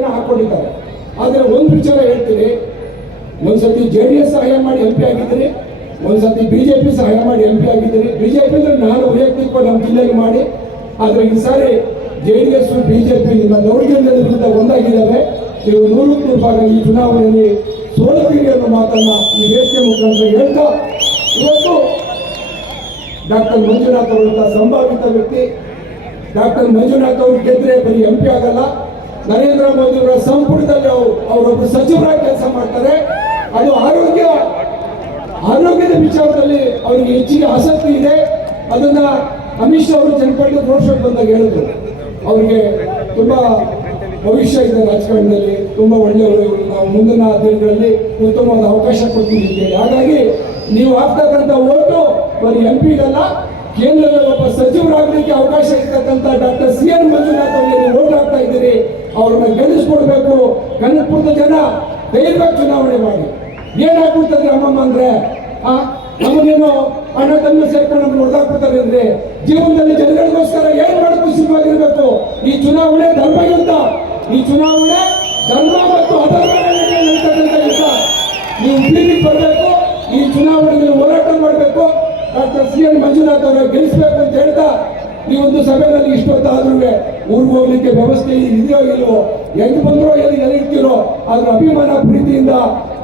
ಜನ ಹಾಕೊಂಡಿದ್ದಾರೆ. ಆದರೆ ಒಂದು ವಿಚಾರ ಹೇಳ್ತೀನಿ, ಒಂದ್ಸತಿ JDS ಸಹಾಯ ಮಾಡಿ MP ಆಗಿದ್ದೀರಿ, ಒಂದ್ಸತಿ BJP ಸಹಾಯ ಮಾಡಿ MP ಆಗಿದ್ದೀರಿ. BJP ಅಂದ್ರೆ ನಾನು ವೈಯಕ್ತಿಕ ನಮ್ಮ ಜಿಲ್ಲೆಗೆ ಮಾಡಿ, ಆದರೆ ಈ ಸಾರಿ JDS BJP ನಿಮ್ಮ ದೌರ್ಜನ್ಯದ ವಿರುದ್ಧ ಒಂದಾಗಿದ್ದಾವೆ. ನೀವು 100ಕ್ಕೆ 100 ಭಾಗ ಈ ಚುನಾವಣೆಯಲ್ಲಿ ಸೋಲುತ್ತೀರಿ ಅನ್ನೋ ಮಾತನ್ನ ಈ ವೇದಿಕೆ ಮುಖಾಂತರ ಹೇಳ್ತಾ, ಇವತ್ತು ಡಾಕ್ಟರ್ ಮಂಜುನಾಥ್ ಅವರಂತ ಸಂಭಾವಿತ ವ್ಯಕ್ತಿ. ಡಾಕ್ಟರ್ ಮಂಜುನಾಥ್ ಅವರು ಗೆದ್ರೆ ಬರೀ MP ಆಗಲ್ಲ, ನರೇಂದ್ರ ಮೋದಿ ಅವರ ಸಂಪುಟದಲ್ಲಿ ಅವರೊಬ್ಬರು ಸಚಿವರಾಗಿ ಕೆಲಸ ಮಾಡ್ತಾರೆ. ಅದು ಆರೋಗ್ಯದ ವಿಚಾರದಲ್ಲಿ ಅವರಿಗೆ ಹೆಚ್ಚಿಗೆ ಆಸಕ್ತಿ ಇದೆ. ಅದನ್ನ ಅಮಿತ್ ಶಾ ಅವರು ಜನಪದ ರೋಡ್ ಶೋ ಬಂದಾಗ ಹೇಳಿದ್ರು, ಅವರಿಗೆ ತುಂಬಾ ಭವಿಷ್ಯ ಇದೆ ರಾಜಕಾರಣದಲ್ಲಿ, ತುಂಬಾ ಒಳ್ಳೆಯವರು, ನಾವು ಮುಂದಿನ ದಿನಗಳಲ್ಲಿ ಉತ್ತಮವಾದ ಅವಕಾಶ ಕೊಡ್ತಿದ್ದೀವಿ. ಹಾಗಾಗಿ ನೀವು ಆಗ್ತಕ್ಕಂಥ ಓಟು ಬರೀ MP ಗಲ್ಲ, ಕೇಂದ್ರದ ಒಬ್ಬ ಸಚಿವರಾಗಲಿಕ್ಕೆ ಅವಕಾಶ ಇರ್ತಕ್ಕಂಥ ಡಾಕ್ಟರ್ CN ಮಂಜುನಾಥ್ ಅವರಿಗೆ ನೀವು ಓಟ್ ಹಾಕ್ತಾ ಇದ್ದೀರಿ. ಅವ್ರನ್ನ ಗೆಲ್ಲಿಸ್ಕೊಡ್ಬೇಕು. ಕನಕಪುರದ ಜನ ಧೈರ್ಯವಾಗಿ ಚುನಾವಣೆ ಮಾಡಿ. ಏನಾಗ್ಬಿಡ್ತದ್ರಿ ಅಮ್ಮಮ್ಮ ಅಂದ್ರೆ, ನಮ್ಮನ್ನೇನು ಅಣ್ಣ ತಮ್ಮ ಸೇರ್ಕೊಂಡು ನಮ್ಗೆ ಹೊಡೆದಾಕ್ಬಿಡ್ತಾರೆ ಅಂದ್ರೆ, ಜೀವನದಲ್ಲಿ ಜನಗಳಿಗೋಸ್ಕರ ಏನ್ ಮಾಡಕ್ಕೂ ಸಿದ್ಧವಾಗಿರ್ಬೇಕು. ಈ ಚುನಾವಣೆ ಧರ್ಮಯುದ್ಧ, ಈ ಚುನಾವಣೆ ಧರ್ಮ ಮತ್ತು ಅಧರ್ಮ ಯುದ್ಧ. ನೀವು ಬೀದಿಗೆ ಬರಬೇಕು, ಈ ಚುನಾವಣೆಯಲ್ಲಿ ಹೋರಾಟ ಮಾಡಬೇಕು, ಡಾಕ್ಟರ್ CN ಮಂಜುನಾಥ್ ಅವರ ಗೆಲ್ಲಿಸಬೇಕು ಅಂತ ಹೇಳ್ತಾ, ಈ ಒಂದು ಸಭೆಯಲ್ಲಿ ಇಷ್ಟೊತ್ತಾದ್ರೂ ಊರಿಗೆ ಹೋಗ್ಲಿಕ್ಕೆ ವ್ಯವಸ್ಥೆ ಇದೆಯೋ ಇಲ್ವೋ, ಹೆಂಗ್ ಬಂದ್ರೋ ಎಲ್ಲಿರ್ತೀರೋ, ಅದ್ರ ಅಭಿಮಾನ ಪ್ರೀತಿಯಿಂದ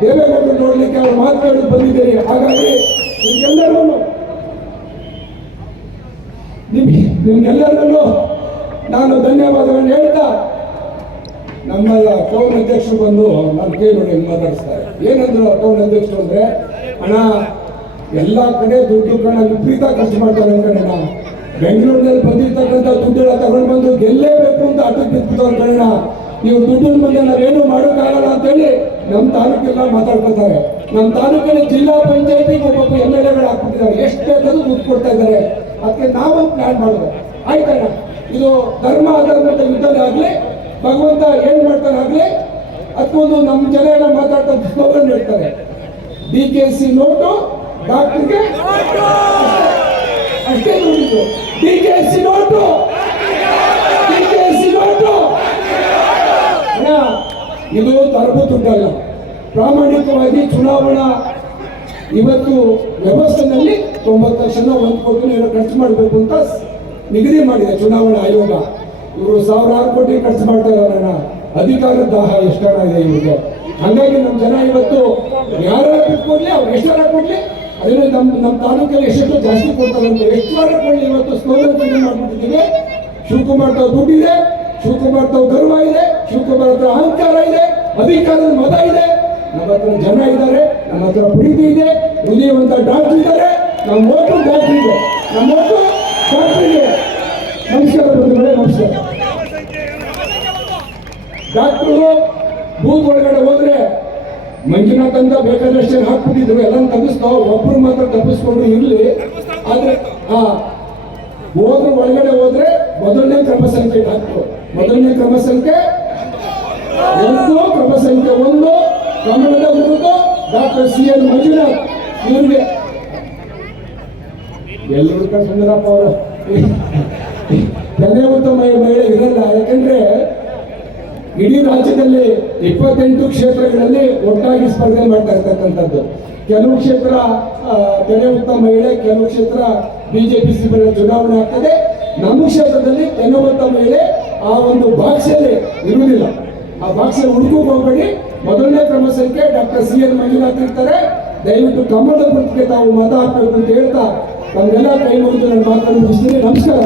ದೇವೇಗೌಡರು ನೋಡ್ಲಿಕ್ಕೆ ಅವ್ರು ಮಾತು ಕೇಳಿ ಬಂದಿದ್ದೀರಿ. ಹಾಗಾಗಿ ನಿಮ್ಗೆಲ್ಲರಲ್ಲೂ ನಾನು ಧನ್ಯವಾದಗಳನ್ನು ಹೇಳ್ತಾ, ನಮ್ಮ ಟೌನ್ ಅಧ್ಯಕ್ಷರು ಬಂದು ನಾನು ಕೈ ನೋಡಿ ಮಾತಾಡಿಸ್ತಾರೆ. ಏನಂದ್ರು ಟೌನ್ ಅಧ್ಯಕ್ಷರು ಅಂದ್ರೆ, ಅಣ್ಣ ಎಲ್ಲ ಕಡೆ ದುಡ್ಡು ಕಣ ವಿಪರೀತ ಖರ್ಚು ಮಾಡ್ತಾರೆ ಕಣ, ಬೆಂಗಳೂರಿನಲ್ಲಿ ಬಂದಿರ್ತಕ್ಕಂಥ ದುಡ್ಡೆಲ್ಲ ತಗೊಂಡು ಬಂದು ಗೆಲ್ಲೇಬೇಕು ಅಂತ ಅಡ್ಡಕ್ಕೆ ಬಿತ್ತಿದವ್ರ ಕಣ, ನೀವು ದುಡ್ಡಿನ ಮುಂದೆ ನಾವೇನು ಮಾಡೋಕ್ಕಾಗಲ್ಲ ಅಂತೇಳಿ ನಮ್ಮ ತಾಲೂಕೆಲ್ಲ ಮಾತಾಡ್ಕೊತಾರೆ. ನಮ್ಮ ತಾಲೂಕಲ್ಲಿ ಜಿಲ್ಲಾ ಪಂಚಾಯತಿಗೆ ಒಬ್ಬೊಬ್ಬ MLAಗಳು ಹಾಕ್ಬಿಟ್ಟಿದ್ದಾರೆ, ಎಷ್ಟು ಬೇಕಾದ್ರೂ ದುಡ್ಡು ಕೊಡ್ತಾ ಇದ್ದಾರೆ. ಅದಕ್ಕೆ ನಾವು ಪ್ಲಾನ್ ಮಾಡೋದು, ಆಯ್ತಣ್ಣ ಇದು ಧರ್ಮ ಅಧರ್ಮದ ಯುದ್ಧನೇ ಆಗಲಿ, ಭಗವಂತ ಏನ್ ಮಾಡ್ತಾನೆ ಆಗಲಿ, ಅದಕ್ಕೊಂದು ನಮ್ಮ ಜನ ಎಲ್ಲ ಮಾತಾಡ್ತಾ ಸ್ಲೋಗನ್ ಹೇಳ್ತಾರೆ, DKC ನೋಟು ಡಾಕ್ಟರ್ಗೆ ಅಷ್ಟೇ ನೋಡಿದ್ದು, DKC ನೋಟು ಇದು ತರಬು ದುಡ್ಡಲ್ಲ. ಪ್ರಾಮಾಣಿಕವಾಗಿ ಚುನಾವಣಾ ಇವತ್ತು ವ್ಯವಸ್ಥೆಯಲ್ಲಿ 90 ಲಕ್ಷ 1 ಕೋಟಿ ಖರ್ಚು ಮಾಡಬೇಕು ಅಂತ ನಿಗದಿ ಮಾಡಿದೆ ಚುನಾವಣಾ ಆಯೋಗ. ಇವರು 1000 ಕೋಟಿ ಖರ್ಚು ಮಾಡ್ತಾ ಇದಾರಣ್ಣ. ಅಧಿಕಾರದ ದಾಹ ಎಷ್ಟರ ಇದೆ ಇವ್ರಿಗೆ. ಹಾಗಾಗಿ ನಮ್ಮ ಜನ ಇವತ್ತು ಯಾರ ಕೊಡ್ಲಿ, ಅವ್ರು ಎಷ್ಟರ ಕೊಡ್ಲಿ, ಅದನ್ನ ನಮ್ಮ ತಾಲೂಕಲ್ಲಿ ಎಷ್ಟು ಜಾಸ್ತಿ ಕೊಡ್ತಾರೆ ಅಂತ ಎಷ್ಟರ ಕೊಡ್ಲಿ. ಇವತ್ತು ಸ್ಲೋಗನ್ ಮಾಡ್ಬಿಟ್ಟಿದ್ದೀವಿ, ಶಿವಕುಮಾರ್ ತಾವ್ ದುಡ್ಡಿದೆ, ಶಿವಕುಮಾರ್ ತಾವ್ ಗರ್ವ ಇದೆ, ಶಿವಕುಮಾರ್ ಹತ್ರ ಅಹಂಕಾರ ಇದೆ, ಅಧಿಕಾರದ ಮತ ಇದೆ, ನಮ್ಮ ಹತ್ರ ಜನ ಇದ್ದಾರೆ, ನಮ್ಮ ಹತ್ರ ಪ್ರೀತಿ ಇದೆ, ಹೃದಯವಂತ ಡಾಕ್ಟರ್ ಇದ್ದಾರೆ. ನಮ್ಮ ಓಟು ಡಾಕ್ಟರ್ ಇದೆ, ನಮ್ಮ ಓಟು ಡಾಕ್ಟರ್ಗೆ. ನಮಸ್ಕಾರ ಬಂಧುಗಳೇ, ನಮಸ್ಕಾರ. ಡಾಕ್ಟರು ಬೂತ್ ಒಳಗಡೆ ಹೋದ್ರೆ ಮಂಜುನಾಥ್ ಅಂತ ಬೇಕಾದಷ್ಟು ಹಾಕ್ಬಿಟ್ಟಿದ್ರು, ಎಲ್ಲ ತಪ್ಪಿಸ್ತಾವ, ಒಬ್ರು ಮಾತ್ರ ತಪ್ಪಿಸ್ಕೊಂಡು ಇರ್ಲಿ. ಆದ್ರೆ ಹೋದ್ರೆ ಒಳಗಡೆ ಹೋದ್ರೆ ಮೊದಲನೇ ಕ್ರಮ ಸಂಖ್ಯೆ ಡಾಕ್ಟರ್, ಮೊದಲನೇ ಕ್ರಮ ಸಂಖ್ಯೆ 1, ಕ್ರಮ ಸಂಖ್ಯೆ 1 ಕಮಲದ ಹುಡುಗ ಡಾಕ್ಟರ್ CN ಮಂಜುನಾಥ್. ಇವ್ರಿಗೆ ಎಲ್ಲರೂ ಸುಂದರಪ್ಪ ಅವರು ಉತ್ತಮ ಮಹಿಳೆ ಇರಲ್ಲ. ಯಾಕಂದ್ರೆ ಇಡೀ ರಾಜ್ಯದಲ್ಲಿ 28 ಕ್ಷೇತ್ರಗಳಲ್ಲಿ ಒಟ್ಟಾಗಿ ಸ್ಪರ್ಧೆ ಮಾಡ್ತಾ ಇರ್ತಕ್ಕಂಥದ್ದು. ಕೆಲವು ಕ್ಷೇತ್ರ ಉತ್ತಮ ಮಹಿಳೆ, ಕೆಲವು ಕ್ಷೇತ್ರ BJP ಚುನಾವಣೆ ಆಗ್ತದೆ. ನಮ್ಮ ಕ್ಷೇತ್ರದಲ್ಲಿ ಉತ್ತಮ ಮಹಿಳೆ ಆ ಒಂದು ಬಾಕ್ಸಲ್ಲಿ ಇರುವುದಿಲ್ಲ. ಆ ಬಾಕ್ಸಲ್ಲಿ ಹುಡುಕೋಕೆ ಹೋಗಬೇಡಿ. ಮೊದಲನೇ ಕ್ರಮ ಸಂಖ್ಯೆ ಡಾಕ್ಟರ್ CN ಮಂಜುನಾಥ್ ಇರ್ತಾರೆ. ದಯವಿಟ್ಟು ಕಮಲದ ಗುರುತಿಗೆ ತಾವು ಮತ ಹಾಕಬೇಕು ಅಂತ ಹೇಳ್ತಾ ತಮ್ಮೆಲ್ಲ ಕೈ ಮುಗಿದು ನನ್ನ ಮಾತನ್ನು ಮುಗಿಸ್ತೀನಿ. ನಮಸ್ಕಾರ.